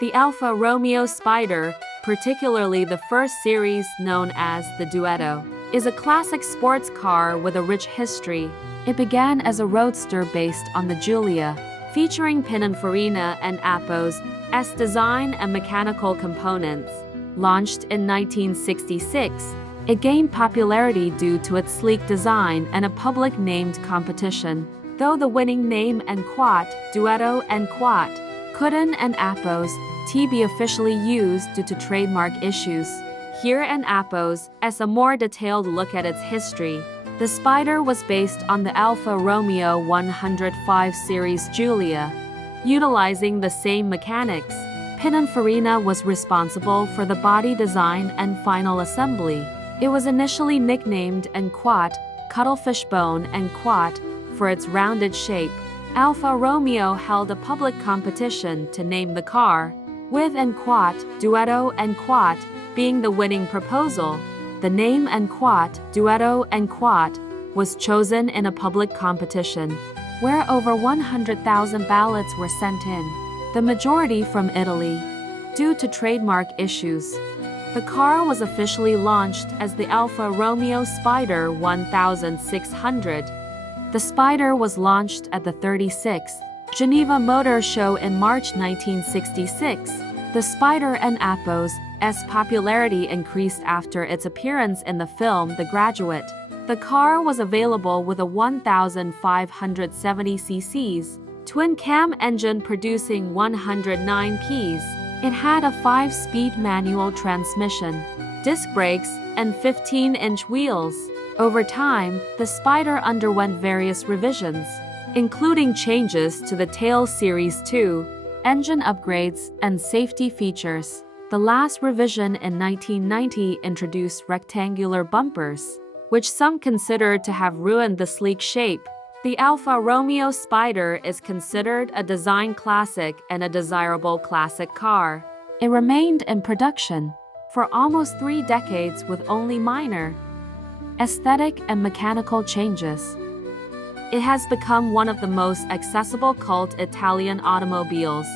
The Alfa Romeo Spider, particularly the first series known as the Duetto, is a classic sports car with a rich history. It began as a roadster based on the Giulia, featuring Pininfarina and Appo's design and mechanical components. Launched in 1966, it gained popularity due to its sleek design and a public-named competition, though the winning name and quat, Duetto and quat, couldn't and Appo's be officially used due to trademark issues. Here in Appo's, as a more detailed look at its history, the Spider was based on the Alfa Romeo 105 series Giulia. Utilizing the same mechanics, Pininfarina was responsible for the body design and final assembly. It was initially nicknamed en quat, cuttlefish bone and quat, for its rounded shape. Alfa Romeo held a public competition to name the car, with en quat, Duetto and quat being the winning proposal. The name en quat, Duetto and quat was chosen in a public competition, where over 100,000 ballots were sent in, the majority from Italy. Due to trademark issues, the car was officially launched as the Alfa Romeo Spider 1600. The Spider was launched at the 36th Geneva Motor Show in March 1966. The Spider and Appo's popularity increased after its appearance in the film The Graduate. The car was available with a 1,570 cc's twin-cam engine producing 109 PS. It had a 5-speed manual transmission, disc brakes, and 15-inch wheels. Over time, the Spider underwent various revisions, including changes to the tail Series 2, engine upgrades, and safety features. The last revision in 1990 introduced rectangular bumpers, which some consider to have ruined the sleek shape. The Alfa Romeo Spider is considered a design classic and a desirable classic car. It remained in production for almost 3 decades with only minor aesthetic and mechanical changes. It has become one of the most accessible cult Italian automobiles.